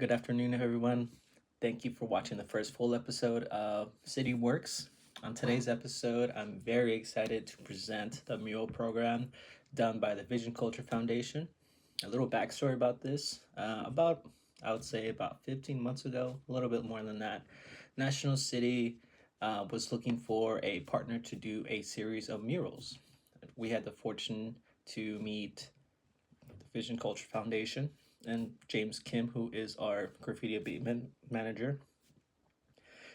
Good afternoon, everyone. Thank you for watching the first full episode of City Works. On today's episode, I'm very excited to present the Mural Program done by the Vision Culture Foundation. A little backstory about this I would say, about 15 months ago, a little bit more than that, National City was looking for a partner to do a series of murals. We had the fortune to meet the Vision Culture Foundation and James Kim, who is our graffiti abatement manager.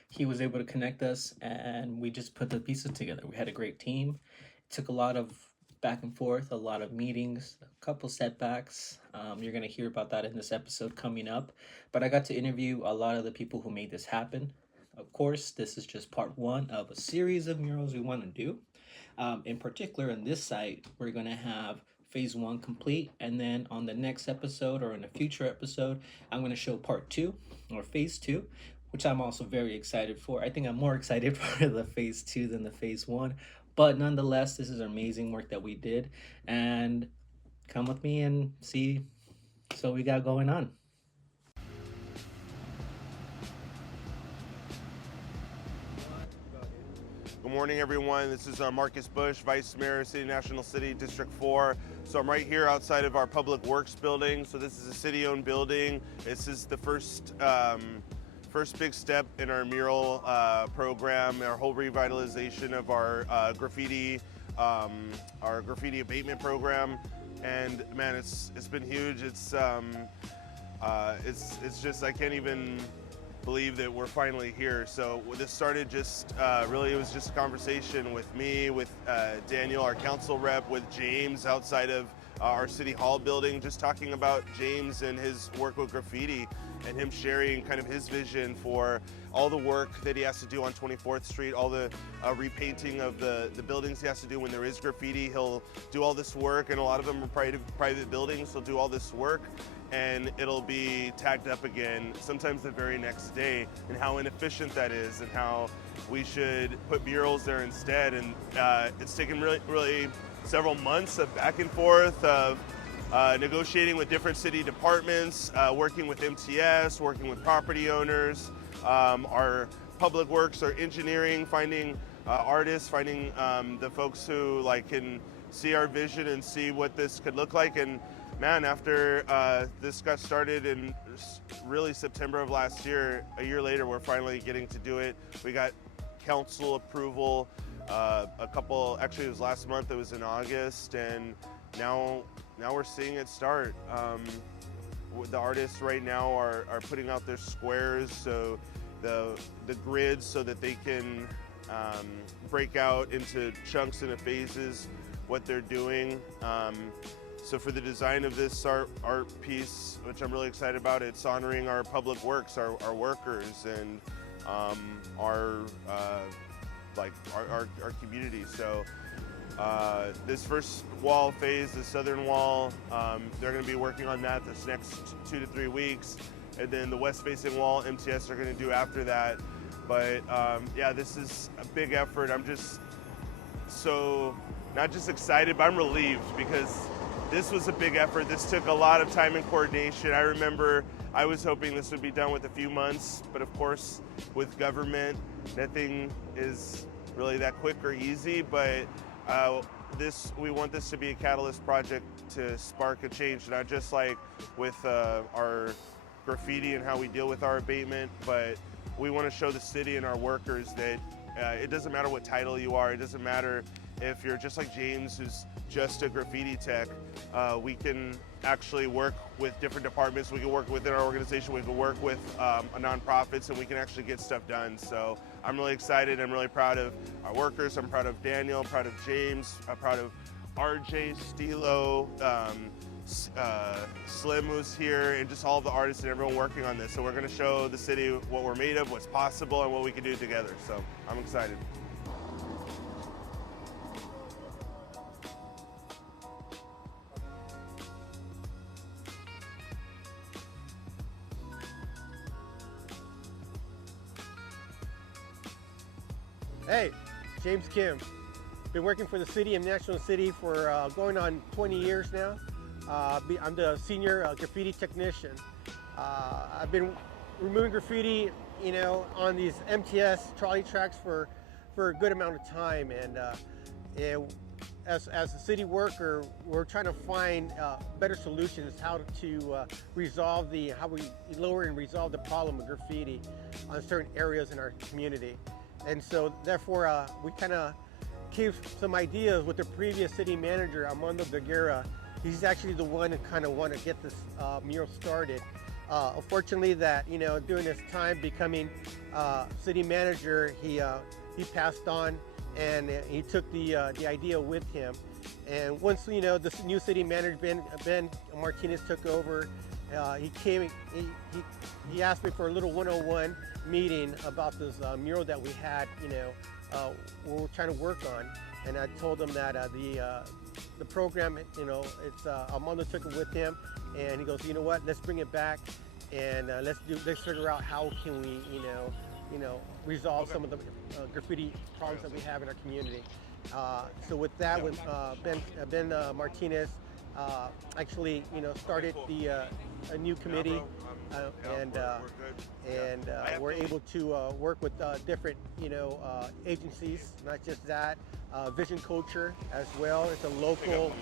He was able to connect us and we just put the pieces together. We had a great team. It took a lot of back and forth, a lot of meetings, a couple setbacks. You're going to hear about that in this episode coming up. But I got to interview a lot of the people who made this happen. Of course, this is just part one of a series of murals we want to do. In particular, in this site, we're going to have phase one complete, and then on the next episode or in a future episode, I'm going to show part two or phase two, which I'm also very excited for. I think I'm more excited for the phase two than the phase one, but nonetheless, this is amazing work that we did, and come with me and see what we got going on. Good morning, everyone. This is Marcus Bush, Vice Mayor, City National City, District 4. So I'm right here outside of our Public Works building. So this is a city-owned building. This is the first big step in our mural program, our whole revitalization of our graffiti abatement program. And man, it's been huge. It's just, I can't even believe that we're finally here. So this started just really, it was just a conversation with me, with Daniel, our council rep, with James outside of our City Hall building, just talking about James and his work with graffiti and him sharing kind of his vision for all the work that he has to do on 24th Street, all the repainting of the buildings he has to do when there is graffiti. He'll do all this work, and a lot of them are private buildings. He'll do all this work and it'll be tagged up again, sometimes the very next day, and how inefficient that is and how we should put murals there instead. And it's taken really several months of back and forth of negotiating with different city departments, working with MTS, working with property owners, our public works, our engineering, finding artists, finding the folks who can see our vision and see what this could look like. And man, after this got started in really September of last year, a year later, we're finally getting to do it. We got council approval actually it was last month, it was in August, and now we're seeing it start. The artists right now are putting out their squares, so the grids, so that they can break out into chunks and phases what they're doing. So for the design of this art piece, which I'm really excited about, it's honoring our public works, our workers, and our community. So this first wall phase, the southern wall, they're going to be working on that this next 2 to 3 weeks, and then the west facing wall, MTS are going to do after that. But yeah, this is a big effort. I'm just so not just excited, but I'm relieved, because this was a big effort. This took a lot of time and coordination. I remember I was hoping this would be done with a few months, but of course, with government, nothing is really that quick or easy. But we want this to be a catalyst project to spark a change, not just like with our graffiti and how we deal with our abatement, but we want to show the city and our workers that it doesn't matter what title you are. It doesn't matter if you're just like James, who's just a graffiti tech. We can actually work with different departments. We can work within our organization. We can work with nonprofits, and we can actually get stuff done. So I'm really excited. I'm really proud of our workers. I'm proud of Daniel. I'm proud of James. I'm proud of RJ, Stilo, Slim, who's here, and just all the artists and everyone working on this. So we're going to show the city what we're made of, what's possible, and what we can do together. So I'm excited. Hey, James Kim. Been working for the city and National City for going on 20 years now. I'm the senior graffiti technician. I've been removing graffiti, on these MTS trolley tracks for a good amount of time, and as a city worker, we're trying to find better solutions how to how we lower and resolve the problem of graffiti on certain areas in our community. And so therefore we kind of came some ideas with the previous city manager, Armando Beguera. He's actually the one who kind of want to get this mural started. Unfortunately, that during his time becoming city manager, he passed on, and he took the idea with him. And once the new city manager Ben Martinez took over, he came. He asked me for a little 101 meeting about this mural that we had. We're trying to work on, and I told him that the program, it's Armando took it with him, and he goes, you know what? Let's bring it back, and let's figure out how can we, resolve some of the graffiti problems that we have in our community. So with that, when Ben Martinez actually, started a new committee, and we're able to work with different, agencies. Not just that, Vision Culture as well. It's a local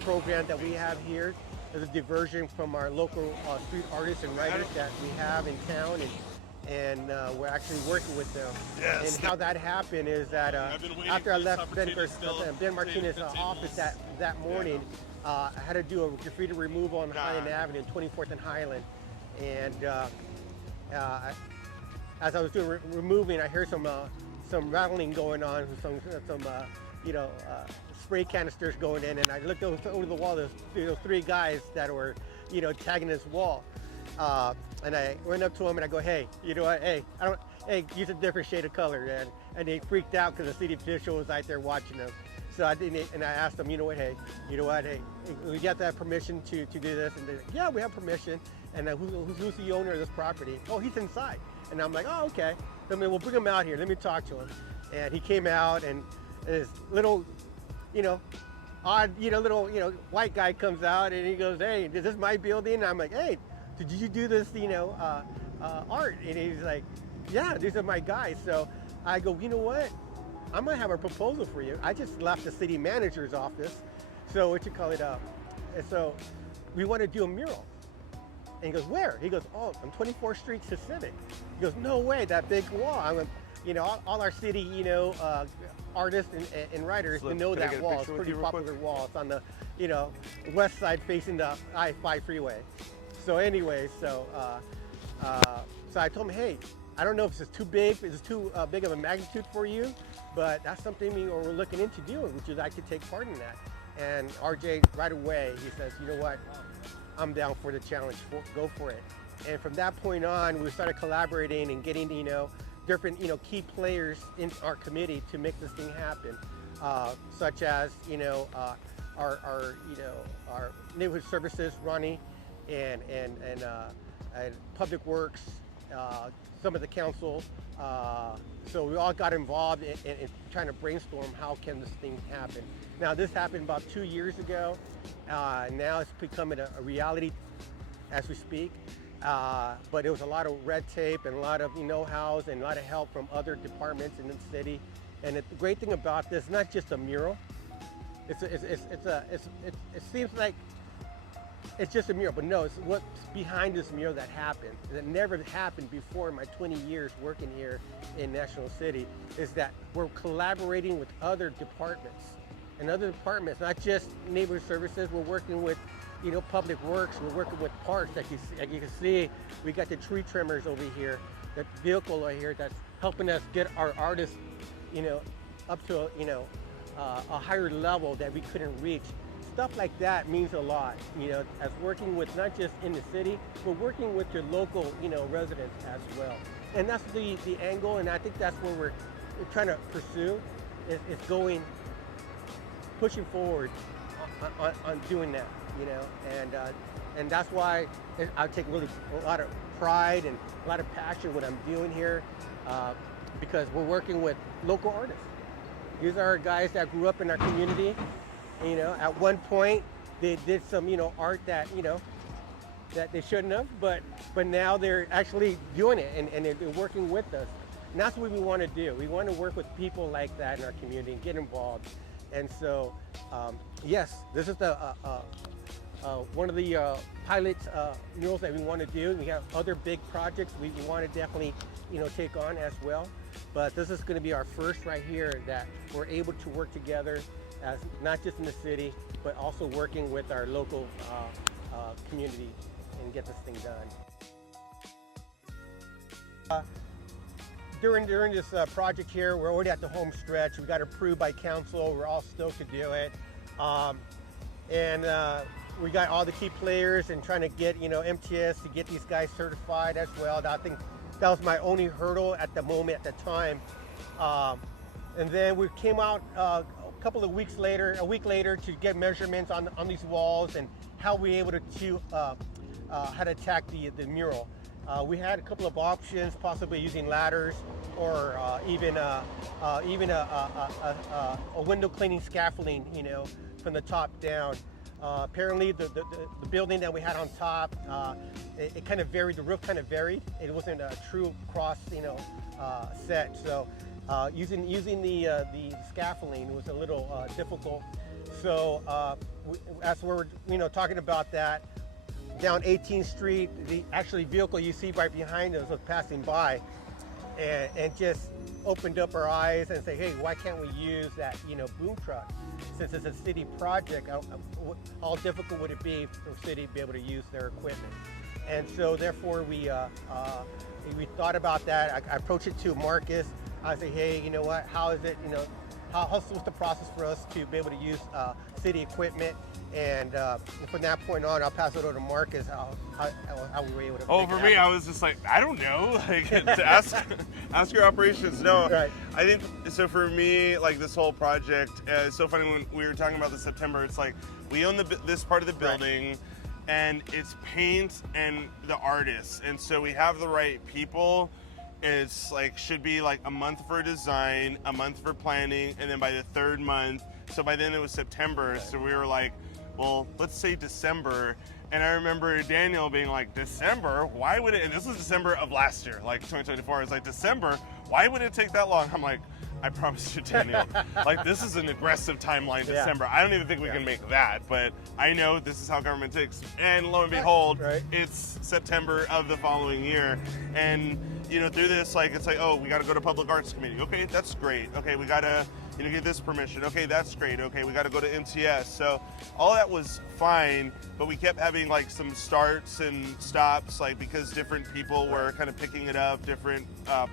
program that we have here. It's a diversion from our local street artists and writers that we have in town, and we're actually working with them. Yes. And how that happened is that after I left Ben Martinez's office that morning, I had to do a graffiti removal on Highland Avenue, 24th and Highland. And as I was doing removing, I heard some rattling going on, some spray canisters going in, and I looked over the wall. There's three guys that were, tagging this wall. And I went up to him and I go, hey, you know what? Hey, use a different shade of color, and they freaked out because the city official was out there watching them. So I didn't, and I asked them, hey, we got that permission to do this? And they're like, yeah, we have permission. And who's the owner of this property? Oh, he's inside. And I'm like, oh, okay. I mean, we'll bring him out here. Let me talk to him. And he came out, and this little, odd, little, white guy comes out, and he goes, hey, is this my building? And I'm like, hey, did you do this, art? And he's like, yeah, these are my guys. So I go, you know what? I might have a proposal for you. I just left the city manager's office. So and so we want to do a mural. And he goes, where? He goes, oh, on 24th Street Pacific. He goes, no way, that big wall. I went, all our city, artists and writers know that wall. It's a pretty popular wall. It's on the, west side facing the I-5 freeway. So anyway, so I told him, hey, I don't know if this is too big, if it's too big of a magnitude for you, but that's something we're looking into doing. Would you like to take part in that? And RJ, right away, he says, you know what? I'm down for the challenge. Go for it. And from that point on, we started collaborating and getting, different, key players in our committee to make this thing happen, such as, our neighborhood services, Ronnie, and Public Works, some of the council. So we all got involved in trying to brainstorm how can this thing happen. Now this happened about 2 years ago. Now it's becoming a reality as we speak. But it was a lot of red tape and a lot of know-hows and a lot of help from other departments in the city. And the great thing about this, not just a mural. It seems like it's just a mural, but no, it's what's behind this mural that happened. That never happened before in my 20 years working here in National City, is that we're collaborating with other departments. And other departments, not just neighborhood services, we're working with, Public Works, we're working with parks. Like you can see, we got the tree trimmers over here, that vehicle over here that's helping us get our artists, up to, a higher level that we couldn't reach. Stuff like that means a lot, as working with not just in the city, but working with your local, residents as well. And that's the angle, and I think that's where we're trying to pursue, is pushing forward on doing that, and that's why I take really a lot of pride and a lot of passion what I'm doing here, because we're working with local artists. These are guys that grew up in our community. At one point they did some, art that, that they shouldn't have, but now they're actually doing it, and they're working with us. And that's what we want to do. We want to work with people like that in our community and get involved. And so, yes, this is the one of the pilot murals that we want to do. We have other big projects we want to definitely, take on as well. But this is going to be our first right here that we're able to work together as not just in the city, but also working with our local community and get this thing done. During this project here, we're already at the home stretch. We got approved by council. We're all stoked to do it. We got all the key players and trying to get, MTS to get these guys certified as well. I think that was my only hurdle at the moment, at the time. And then we came out a week later to get measurements on these walls and how we were able to how to attack the mural. We had a couple of options, possibly using ladders or even a window cleaning scaffolding, from the top down. Apparently the building that we had on top, it kind of varied, the roof kind of varied. It wasn't a true cross, set. So using the scaffolding was a little difficult. So as we're talking about that, down 18th Street, the actually vehicle you see right behind us was passing by, and just opened up our eyes and say, hey, why can't we use that boom truck? Since it's a city project, how difficult would it be for the city to be able to use their equipment? And so therefore we thought about that. I approached it to Marcus. I say, hey, you know what? How is it? What's the process for us to be able to use city equipment? And from that point on, I'll pass it over to Marcus. How we were able to. Oh, for me, I was just like, I don't know, like to ask your operations. No, right. I think so. For me, like this whole project, it's so funny when we were talking about the September. It's like we own this part of the building. Right. And it's paint and the artists, and so we have the right people. It's like should be like a month for design, a month for planning, and then by the third month, so by then it was September, right. So we were like, well, let's say December. And I remember Daniel being like, December? Why would it? And this was December of last year, like 2024. It's like, December? Why would it take that long? I'm like, I promise you, Daniel, like this is an aggressive timeline, December. I don't even think we can make that, but I know this is how government takes. And lo and behold, right. It's September of the following year. And through this, like, it's like, oh, we got to go to Public Arts Committee. Okay, that's great. Okay, we got to, get this permission. Okay, that's great. Okay, we got to go to MTS. So all that was fine, but we kept having like some starts and stops, like because different people were kind of picking it up, different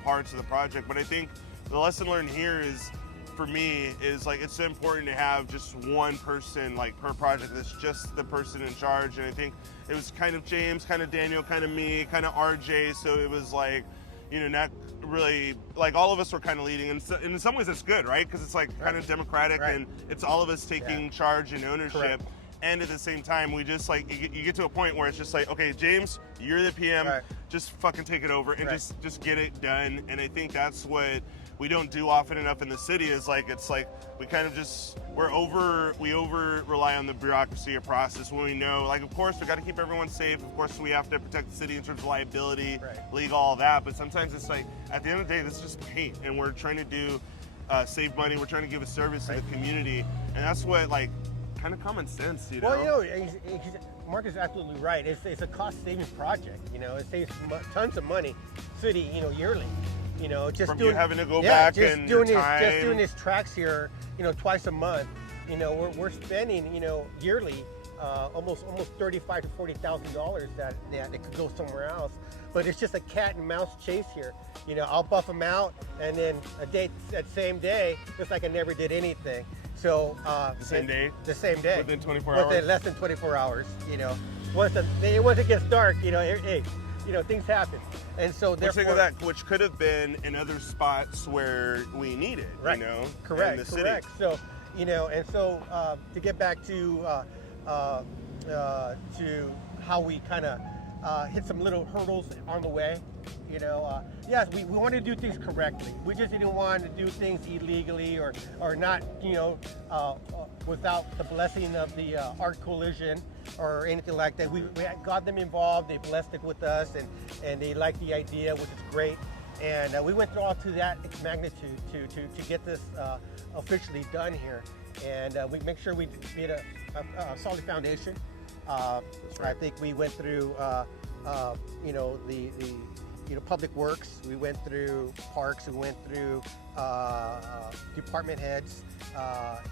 parts of the project. But I think the lesson learned here is, for me, is like it's so important to have just one person like per project that's just the person in charge. And I think it was kind of James, kind of Daniel, kind of me, kind of RJ. So it was like, not really, like all of us were kind of leading. And in some ways it's good, right? Because it's like kind of democratic, right. And it's all of us taking charge and ownership. Correct. And at the same time, we just like, you get to a point where it's just like, okay, James, you're the PM, right. Just fucking take it over and right. just get it done. And I think that's what we don't do often enough in the city is like, it's like, we kind of just, we over rely on the bureaucracy or process when we know, like, of course, we got to keep everyone safe. Of course, we have to protect the city in terms of liability, right. Legal, all that. But sometimes it's like, at the end of the day, this is just paint. And we're trying to do, save money. We're trying to give a service right. to the community. And that's what, like, kind of common sense, Well, Mark is absolutely right. It's a cost-saving project. It saves tons of money, city, yearly. Just from doing, you having to go back just and doing time. Just doing these tracks here, twice a month. We're spending, yearly, almost $35,000 to $40,000 that could go somewhere else. But it's just a cat and mouse chase here. I'll buff them out, and then that same day, it's like I never did anything. So the same day. Within 24 hours. Within less than 24 hours. Once it gets dark, hey. Things happen, and so therefore, think of that, which could have been in other spots where we need it, right. Correct, in the correct. city. So, and so to get back to how we kind of hit some little hurdles on the way, Yes, we want to do things correctly. We just didn't want to do things illegally or not, without the blessing of the Art Coalition or anything like that. We got them involved. They blessed it with us, and they liked the idea, which is great. And we went through all to that magnitude to get this officially done here. And we make sure we made a solid foundation. I think we went through, the public works. We went through parks. We went through department heads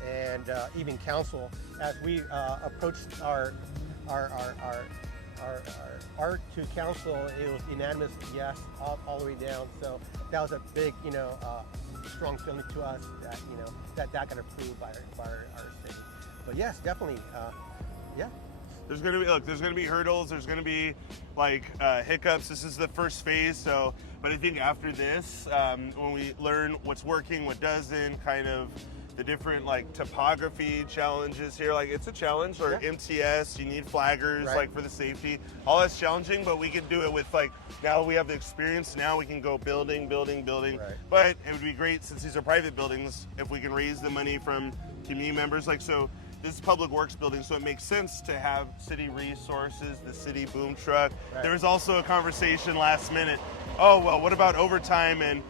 and even council as we approached our to council. It was unanimous yes all the way down. So that was a big, strong feeling to us that got approved by our city. But yes, definitely, yeah. There's gonna be hurdles. There's gonna be hiccups. This is the first phase. But I think after this, when we learn what's working, what doesn't, kind of the different topography challenges here, it's a challenge. Or Yeah. MTS, you need flaggers Right. for the safety. All that's challenging, but we can do it with now we have the experience. Now we can go building. Right. But it would be great, since these are private buildings, if we can raise the money from community members. So this is public works building, so it makes sense to have city resources, the city boom truck. Right. There was also a conversation last minute. Oh, well, what about overtime? And,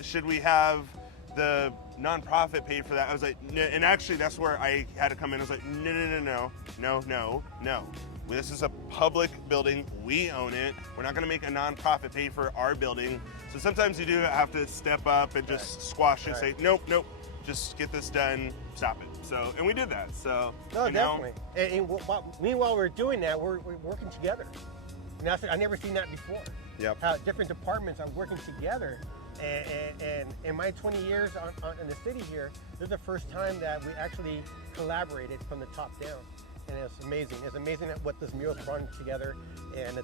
should we have the nonprofit pay for that? I was like, and actually that's where I had to come in. I was like, no. This is a public building. We own it. We're not going to make a nonprofit pay for our building. So sometimes you do have to step up and just squash it, say, nope, just get this done, stop it. So, and we did that. So, No, definitely. And meanwhile, we're doing that. We're working together. And I never seen that before. Yep. How different departments are working together. And in my 20 years in the city here, this is the first time that we actually collaborated from the top down. And it's amazing. It's amazing what this mural brought together. And the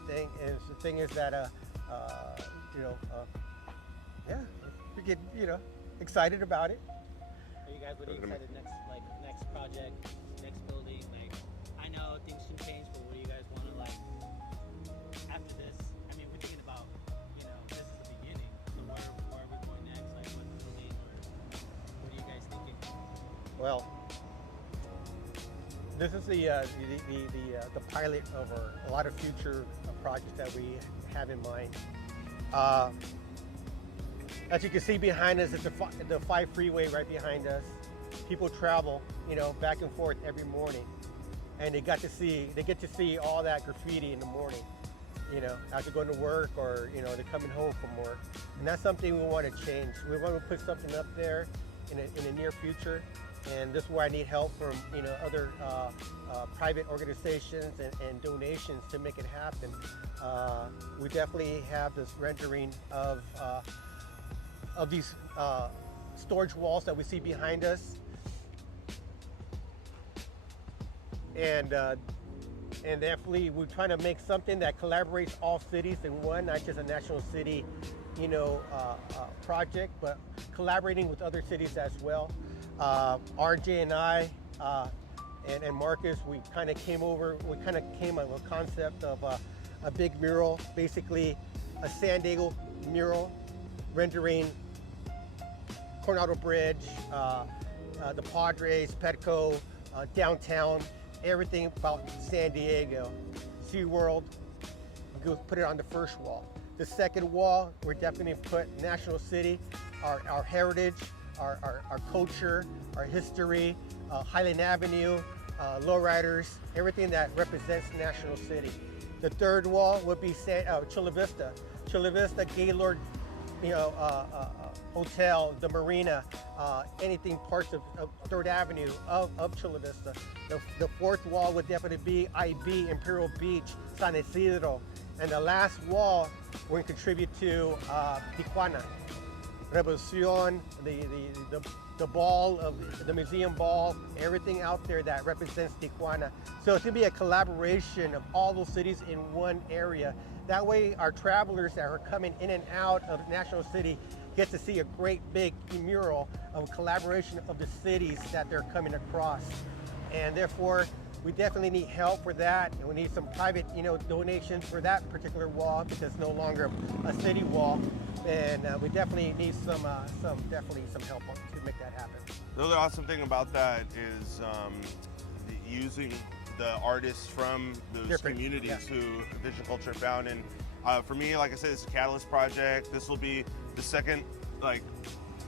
thing is that, yeah, we get excited about it. Are you guys really excited next project, next building? I know things can change, but what do you guys want to after this? I mean, we're thinking about, this is the beginning. So where are we going next? What building, or what are you guys thinking? Well, this is the pilot of a lot of future projects that we have in mind. As you can see behind us, it's the 5 freeway right behind us. People travel, back and forth every morning, and they get to see all that graffiti in the morning, after going to work or they're coming home from work, and that's something we want to change. We want to put something up there in the near future, and this is where I need help from other private organizations and donations to make it happen. We definitely have this rendering of these storage walls that we see behind us, and definitely we're trying to make something that collaborates all cities in one, not just a national city, project, but collaborating with other cities as well. RJ and I and Marcus, we kind of came up with a concept of a big mural, basically a San Diego mural rendering Coronado Bridge, the Padres, Petco, downtown, everything about San Diego, SeaWorld. We'll put it on the first wall. The second wall, we're definitely put National City, our heritage, our culture, our history, Highland Avenue, lowriders, everything that represents National City. The third wall would be Chula Vista. Chula Vista, Gaylord, hotel, the marina, anything parts of 3rd Avenue of Chula Vista. The fourth wall would definitely be IB, Imperial Beach, San Isidro. And the last wall we're going to contribute to Tijuana, Revolucion, the ball of the museum ball, everything out there that represents Tijuana. So it's going to be a collaboration of all those cities in one area. That way our travelers that are coming in and out of National City get to see a great big mural of collaboration of the cities that they're coming across. And therefore, we definitely need help for that, and we need some private, donations for that particular wall because it's no longer a city wall. And we definitely need some help to make that happen. The other awesome thing about that is using the artists from those communities who Vision Culture found. And for me, like I said, it's a catalyst project. This will be the second,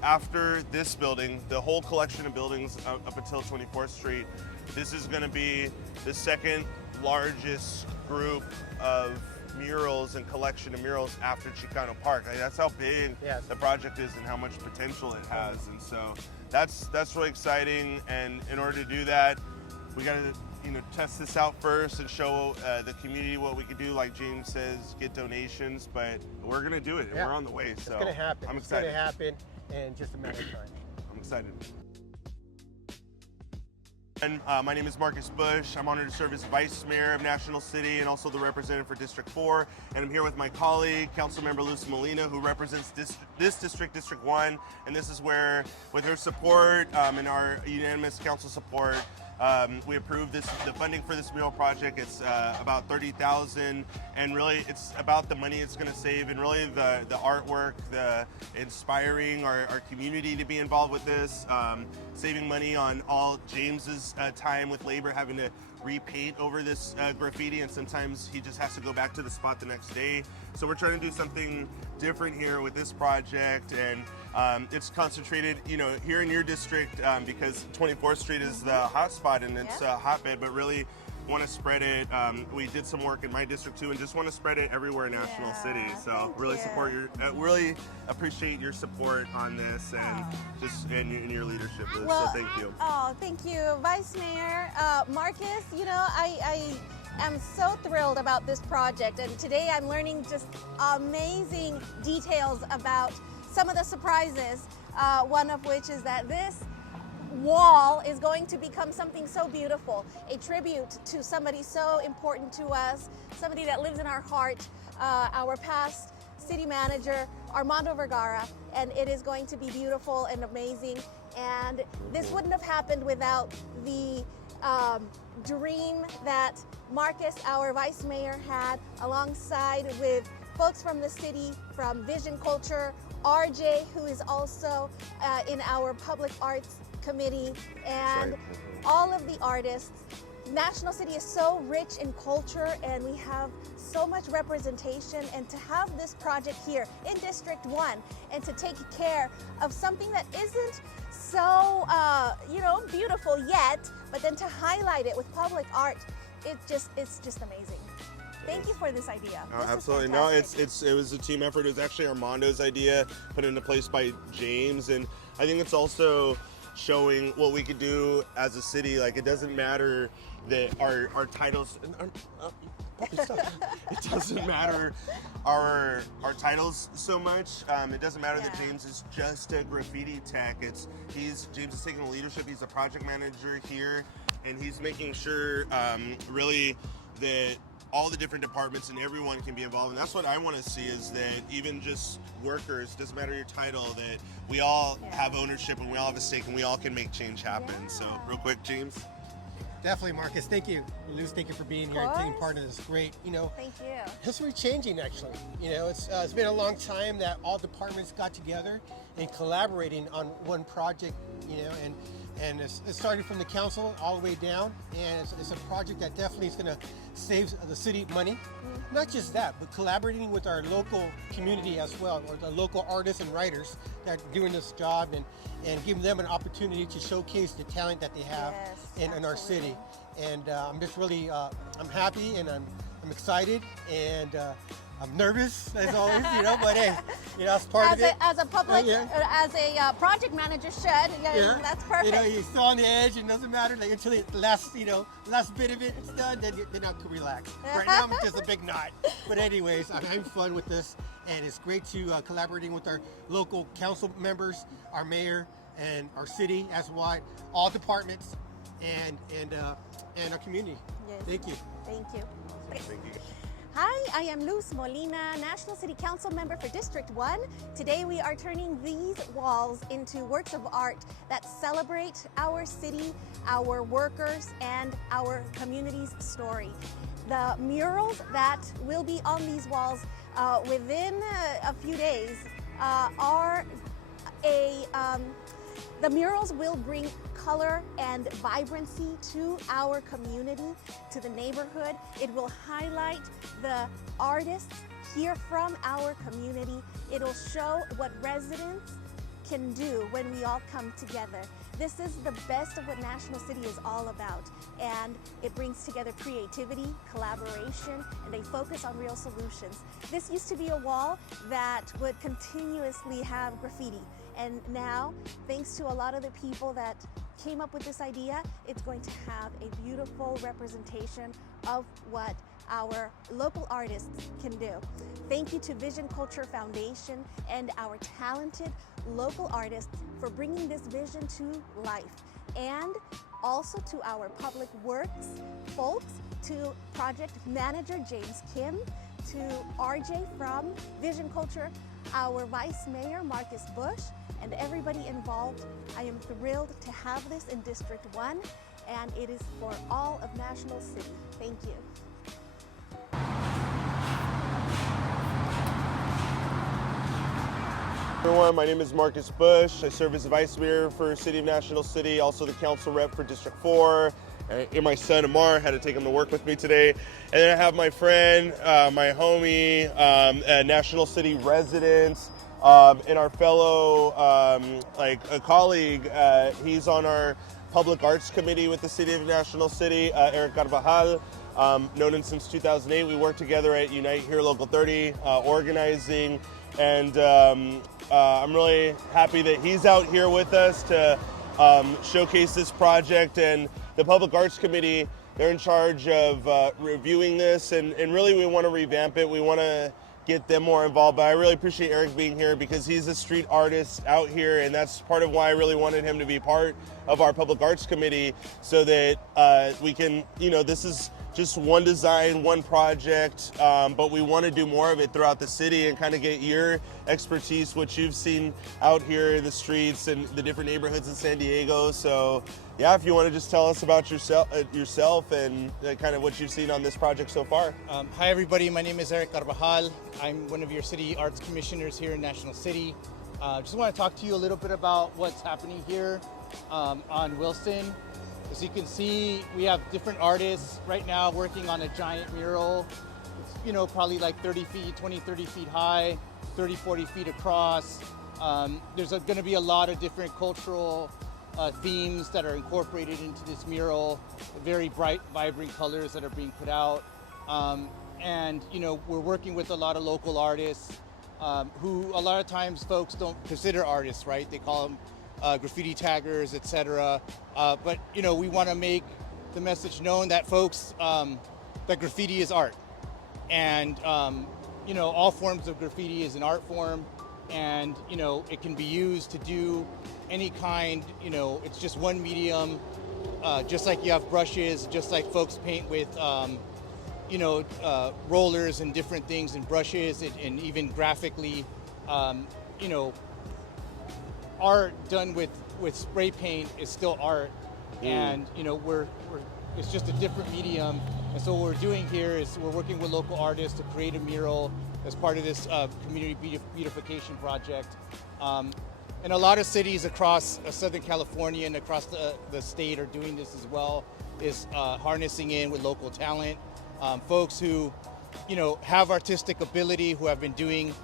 after this building, the whole collection of buildings up until 24th Street, this is going to be the second largest group of murals and collection of murals after Chicano Park. That's how big the project is and how much potential it has. And so that's really exciting. And in order to do that, we got to test this out first and show the community what we can do. Like James says, get donations, but we're going to do it and we're on the way. So it's going to happen. I'm excited. It's going to happen in just a matter of time. I'm excited. And my name is Marcus Bush. I'm honored to serve as Vice Mayor of National City and also the representative for District 4. And I'm here with my colleague, Councilmember Lucy Molina, who represents this district, District 1. And this is where, with her support and our unanimous council support, we approved the funding for this mural project. It's about $30,000, and really it's about the money it's going to save, and really the artwork, the inspiring our community to be involved with this, saving money on all James's time with labor, having to repaint over this graffiti, and sometimes he just has to go back to the spot the next day. So we're trying to do something different here with this project, and it's concentrated, here in your district because 24th Street is the hot spot and it's a hotbed, but really want to spread it. We did some work in my district too, and just want to spread it everywhere in National City. So really really appreciate your support on this and just in your leadership. Liz, so thank you. Oh, thank you, Vice Mayor Marcus. I am so thrilled about this project, and today I'm learning just amazing details about some of the surprises. One of which is that this wall is going to become something so beautiful, a tribute to somebody so important to us, somebody that lives in our heart, our past city manager, Armando Vergara, and it is going to be beautiful and amazing. And this wouldn't have happened without the dream that Marcus, our vice mayor, had alongside with folks from the city, from Vision Culture, RJ, who is also in our public arts committee, and all of the artists. National City is so rich in culture, and we have so much representation, and to have this project here in District 1 and to take care of something that isn't so beautiful yet, but then to highlight it with public art, it's just amazing. Thank you for this idea. Oh, absolutely. No, it was a team effort. It was actually Armando's idea, put into place by James, and I think it's also showing what we could do as a city. Like, it doesn't matter that our titles. It doesn't matter our titles so much. It doesn't matter that James is just a graffiti tech. James is taking the leadership. He's a project manager here, and he's making sure really that all the different departments and everyone can be involved. And that's what I want to see, is that even just workers, doesn't matter your title, that we all have ownership and we all have a stake and we all can make change happen. So real quick, James. Definitely, Marcus. Thank you. Luz, thank you for being here and taking part in this great, Thank you. history changing, actually. It's been a long time that all departments got together and collaborating on one project, and it's starting from the council all the way down, and it's a project that definitely is going to save the city money. Not just that, but collaborating with our local community as well, or the local artists and writers that are doing this job, and giving them an opportunity to showcase the talent that they have in our city. And I'm just really, I'm happy, and I'm excited, and I'm nervous as always, but hey, that's part of it. As a public, as a project manager should, that's perfect. You're still on the edge, and it doesn't matter until the last bit of it's done, then I can relax. Right now, I'm just a big knot. But anyways, I'm having fun with this, and it's great to collaborating with our local council members, our mayor, and our city as well, all departments, and our community. Yes. Thank you. Thank you. Thank you. Hi, I am Luz Molina, National City Council member for District 1. Today we are turning these walls into works of art that celebrate our city, our workers, and our community's story. The murals that will be on these walls within a few days are the murals will bring color and vibrancy to our community, to the neighborhood. It will highlight the artists here from our community. It'll show what residents can do when we all come together. This is the best of what National City is all about, and it brings together creativity, collaboration, and a focus on real solutions. This used to be a wall that would continuously have graffiti, and now, thanks to a lot of the people that came up with this idea, it's going to have a beautiful representation of what our local artists can do. Thank you to Vision Culture Foundation and our talented local artists for bringing this vision to life. And also to our public works folks, to project manager James Kim, to RJ from Vision Culture, our Vice Mayor Marcus Bush, and everybody involved. I am thrilled to have this in District 1, and it is for all of National City. Thank you. Everyone, my name is Marcus Bush. I serve as the Vice Mayor for City of National City, also the Council Rep for District 4. And my son Amar had to take him to work with me today. And then I have my friend, my homie, a National City resident, and our fellow, a colleague. He's on our Public Arts Committee with the City of National City, Eric Carvajal. Known him since 2008. We worked together at Unite Here Local 30, organizing, and I'm really happy that he's out here with us to showcase this project. And the Public Arts Committee, they're in charge of reviewing this, and really we want to revamp it. We want to get them more involved, but I really appreciate Eric being here because he's a street artist out here, and that's part of why I really wanted him to be part of our Public Arts Committee, so that we can, this is just one design, one project, but we want to do more of it throughout the city and kind of get your expertise, what you've seen out here in the streets and the different neighborhoods in San Diego. So yeah, if you want to just tell us about yourself and kind of what you've seen on this project so far. Hi everybody, my name is Eric Carvajal. I'm one of your city arts commissioners here in National City. Just want to talk to you a little bit about what's happening here on Wilson. As you can see, we have different artists right now working on a giant mural. It's, probably like 30 feet, 20, 30 feet high, 30, 40 feet across. There's going to be a lot of different cultural themes that are incorporated into this mural, very bright, vibrant colors that are being put out. And we're working with a lot of local artists who a lot of times folks don't consider artists, right? They call them graffiti taggers, etc. But we want to make the message known that folks, that graffiti is art, and all forms of graffiti is an art form, and it can be used to do any kind. It's just one medium, just like you have brushes, just like folks paint with rollers and different things and brushes, and even graphically, art done with spray paint is still art. And it's just a different medium. And so what we're doing here is we're working with local artists to create a mural as part of this community beautification project. And a lot of cities across Southern California and across the state are doing this as well, is harnessing in with local talent. Folks who have artistic ability, who have been doing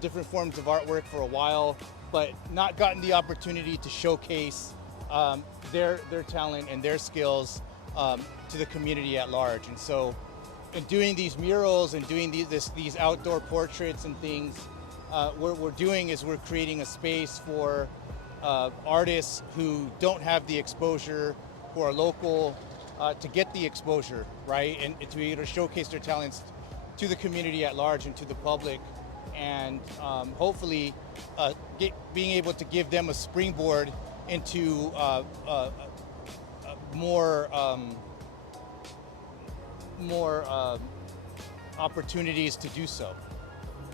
different forms of artwork for a while, but not gotten the opportunity to showcase their talent and their skills to the community at large. And so in doing these murals and doing these outdoor portraits and things, what we're doing is we're creating a space for artists who don't have the exposure, who are local, to get the exposure, right? And to be able to showcase their talents to the community at large and to the public. And hopefully being able to give them a springboard into more opportunities to do so,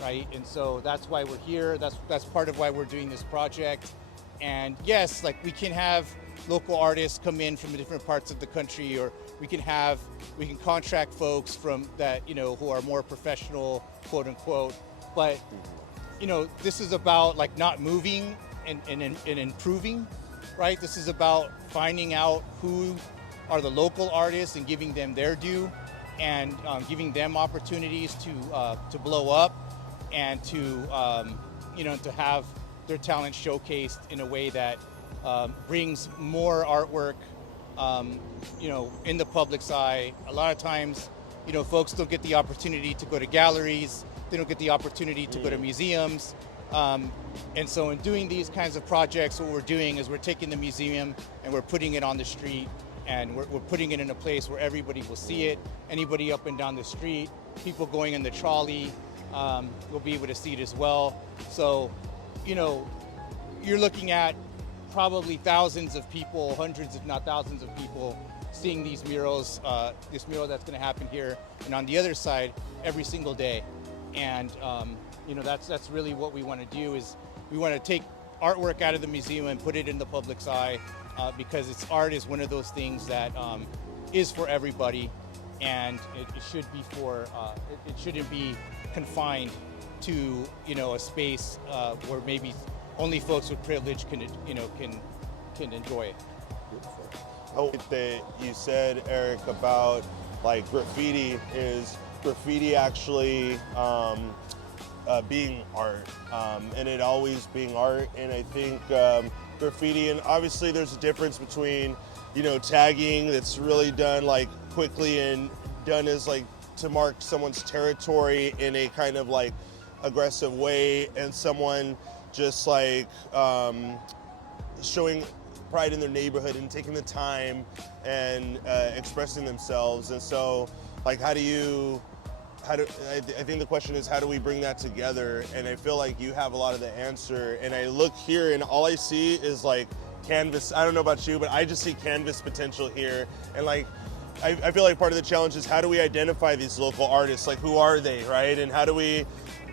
right? And so that's why we're here. That's part of why we're doing this project. And yes, like we can have local artists come in from the different parts of the country, or we can contract folks from that, you know, who are more professional, quote unquote. But you know, this is about like not moving and improving, right? This is about finding out who are the local artists and giving them their due, and giving them opportunities to blow up and to you know, to have their talent showcased in a way that brings more artwork, you know, in the public's eye. A lot of times, you know, folks don't get the opportunity to go to galleries. They don't get the opportunity to go to museums. And so in doing these kinds of projects, what we're doing is we're taking the museum and we're putting it on the street, and we're putting it in a place where everybody will see it. Anybody up and down the street, people going in the trolley will be able to see it as well. So, you know, you're looking at probably thousands of people, hundreds if not thousands of people seeing these murals, this mural that's going to happen here and on the other side every single day. And you know, that's really what we want to do, is we want to take artwork out of the museum and put it in the public's eye, because art is one of those things that is for everybody, and it should be for it shouldn't be confined to, you know, a space where maybe only folks with privilege can, you know, can enjoy it. Oh, that you said, Eric, about like graffiti actually being art, and it always being art. And I think graffiti, and obviously there's a difference between, you know, tagging that's really done like quickly and done as like to mark someone's territory in a kind of like aggressive way, and someone just like showing pride in their neighborhood and taking the time and expressing themselves. And so like I think the question is, how do we bring that together? And I feel like you have a lot of the answer. And I look here and all I see is like canvas. I don't know about you, but I just see canvas potential here. And like I feel like part of the challenge is, how do we identify these local artists? Like, who are they, right? And how do we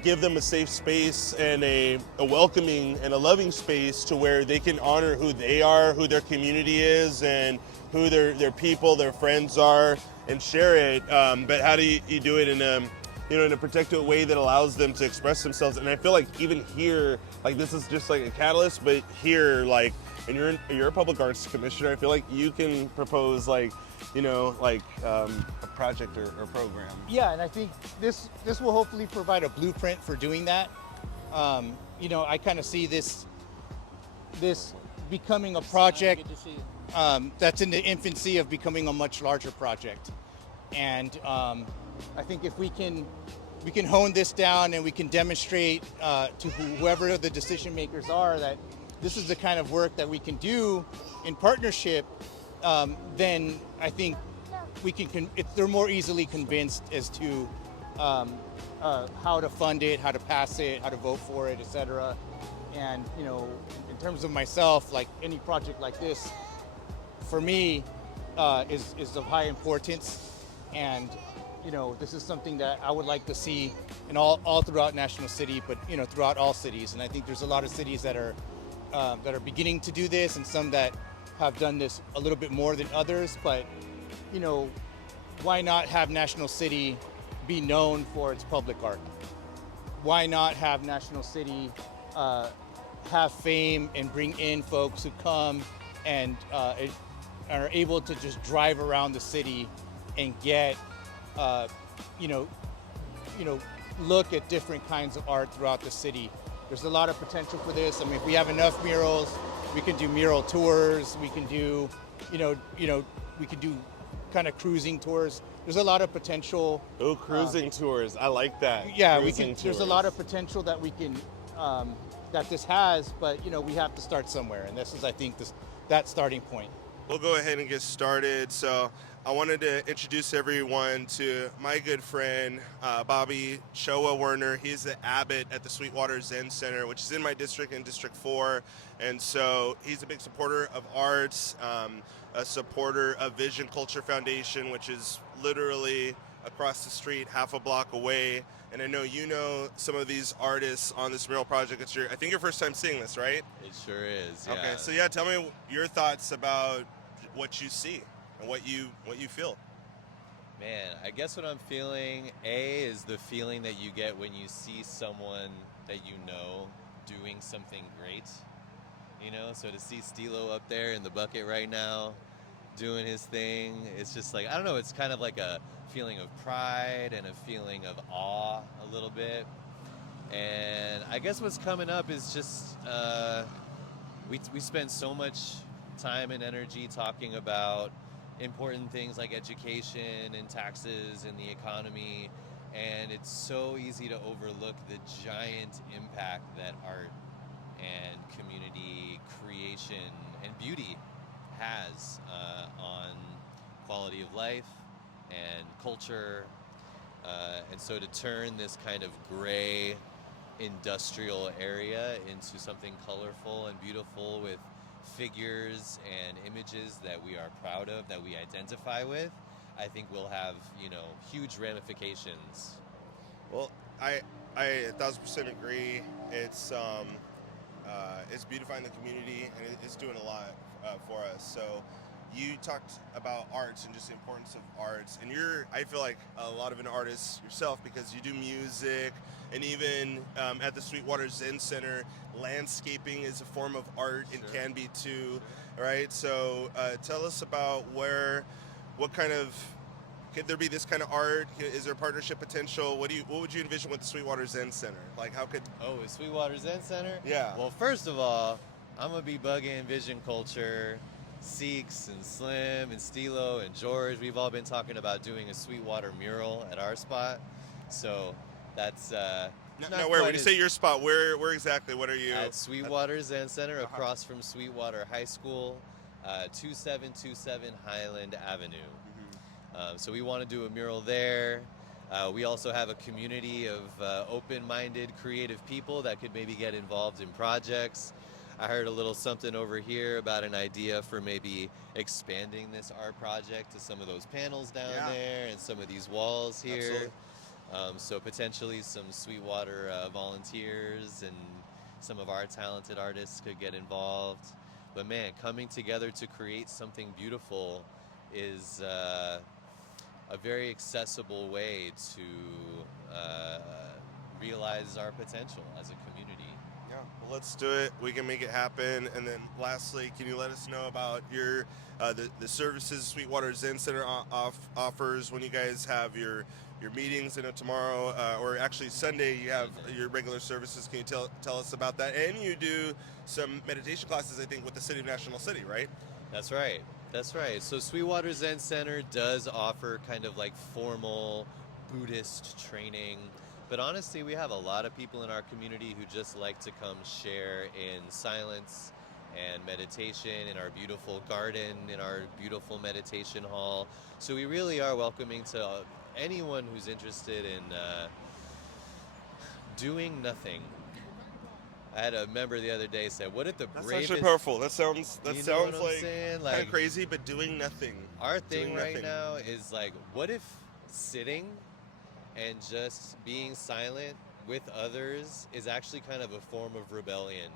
give them a safe space and a welcoming and a loving space to where they can honor who they are, who their community is, and who their people, their friends are, and share it. But how do you do it in a, you know, in a protected way that allows them to express themselves? And I feel like even here, like this is just like a catalyst, but here, like, and you're a public arts commissioner, I feel like you can propose like, you know, like a project or program. Yeah, and I think this will hopefully provide a blueprint for doing that. You know, I kind of see this becoming a project that's in the infancy of becoming a much larger project. And I think if we can hone this down and we can demonstrate to whoever the decision makers are that this is the kind of work that we can do in partnership, then I think we can. They're more easily convinced as to how to fund it, how to pass it, how to vote for it, etc. And you know, in terms of myself, like any project like this, for me, is of high importance. And you know, this is something that I would like to see in all throughout National City, but you know, throughout all cities. And I think there's a lot of cities that are beginning to do this, and some that have done this a little bit more than others. But you know, why not have National City be known for its public art? Why not have National City have fame and bring in folks who come and are able to just drive around the city and get you know, look at different kinds of art throughout the city. There's a lot of potential for this. I mean, if we have enough murals, we can do mural tours. We can do, you know, we can do kind of cruising tours. There's a lot of potential. Oh, cruising tours! I like that. Yeah, cruising we can. Tours. There's a lot of potential that we can, that this has. But you know, we have to start somewhere, and this is, I think, that starting point. We'll go ahead and get started. So I wanted to introduce everyone to my good friend, Bobby Choa Werner. He's the abbot at the Sweetwater Zen Center, which is in my district, in District 4. And so he's a big supporter of arts, a supporter of Vision Culture Foundation, which is literally across the street, half a block away. And I know you know some of these artists on this mural project. It's I think your first time seeing this, right? It sure is. Yeah. Okay, so yeah, tell me your thoughts about what you see and what you feel. Man, I guess what I'm feeling, is the feeling that you get when you see someone that you know doing something great. You know, so to see Stilo up there in the bucket right now, doing his thing, it's just like, I don't know, it's kind of like a feeling of pride and a feeling of awe a little bit. And I guess what's coming up is just, we spend so much time and energy talking about important things like education and taxes and the economy, and it's so easy to overlook the giant impact that art and community creation and beauty has on quality of life and culture. And so to turn this kind of gray industrial area into something colorful and beautiful with figures and images that we are proud of, that we identify with, I think will have, huge ramifications. Well, I 1,000% agree. It's beautifying the community, and it's doing a lot for us. So you talked about arts and just the importance of arts, and I feel like a lot of an artist yourself because you do music, and even at the Sweetwater Zen Center, landscaping is a form of art and can be too, right? So tell us about what kind of, could there be this kind of art? Is there partnership potential? What would you envision with the Sweetwater Zen Center? Like how could... Oh, with Sweetwater Zen Center? Yeah. Well, first of all, I'm going to be bugging Vision Culture, Seeks and Slim and Stilo and George. We've all been talking about doing a Sweetwater mural at our spot. So that's... Now, where? When you say your spot, where exactly? What are you? At Sweetwater Zen Center, across from Sweetwater High School, 2727 Highland Avenue. So we want to do a mural there. We also have a community of open-minded, creative people that could maybe get involved in projects. I heard a little something over here about an idea for maybe expanding this art project to some of those panels down there and some of these walls here. So potentially some Sweetwater volunteers and some of our talented artists could get involved. But man, coming together to create something beautiful is a very accessible way to realize our potential as a community. Yeah, well, let's do it. We can make it happen. And then lastly, can you let us know about your the services Sweetwater Zen Center offers when you guys have your meetings? I know tomorrow, or actually Sunday, you have your regular services. Can you tell us about that? And you do some meditation classes, I think, with the City of National City, right? That's right. That's right. So Sweetwater Zen Center does offer kind of like formal Buddhist training. But honestly, we have a lot of people in our community who just like to come share in silence and meditation in our beautiful garden, in our beautiful meditation hall. So we really are welcoming to anyone who's interested in doing nothing. I had a member the other day say, "What if the bravest?" That's actually powerful. That sounds like saying? Kind of crazy, but doing nothing. Our thing right now is like, what if sitting and just being silent with others is actually kind of a form of rebellion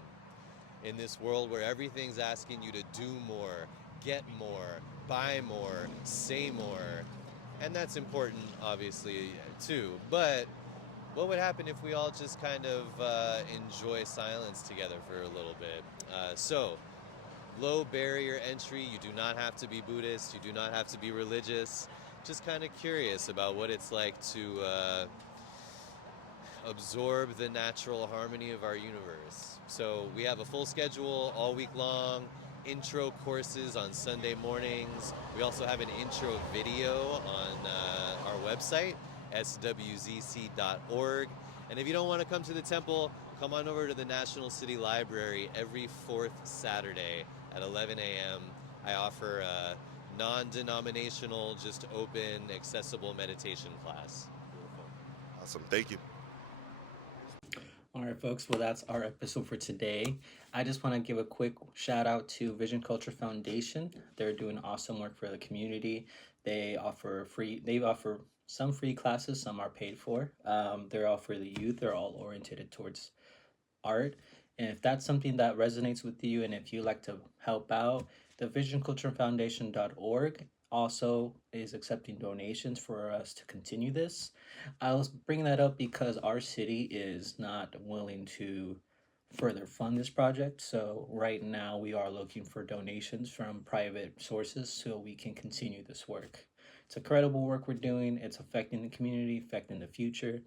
in this world where everything's asking you to do more, get more, buy more, say more, and that's important, obviously, too. But what would happen if we all just kind of enjoy silence together for a little bit? So, low barrier entry. You do not have to be Buddhist. You do not have to be religious. Just kind of curious about what it's like to absorb the natural harmony of our universe. So we have a full schedule all week long. Intro courses on Sunday mornings. We also have an intro video on our website, swzc.org. And if you don't want to come to the temple, come on over to the National City Library every fourth Saturday at 11 a.m. I offer a non-denominational, just open, accessible meditation class. Awesome. Thank you. All right, folks. Well, that's our episode for today. I just want to give a quick shout out to Vision Culture Foundation. They're doing awesome work for the community. They offer some free classes, some are paid for. They're all for the youth. They're all oriented towards art. And if that's something that resonates with you and if you like to help out, the visionculturefoundation.org also is accepting donations for us to continue this. I was bringing that up because our city is not willing to further fund this project. So right now we are looking for donations from private sources so we can continue this work. It's incredible work we're doing. It's affecting the community, affecting the future.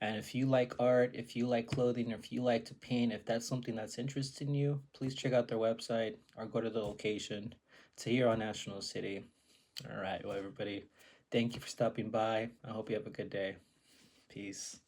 And if you like art, if you like clothing, or if you like to paint, if that's something that's interesting you, please check out their website or go to the location. It's here on National City. All right, well, everybody, thank you for stopping by. I hope you have a good day. Peace.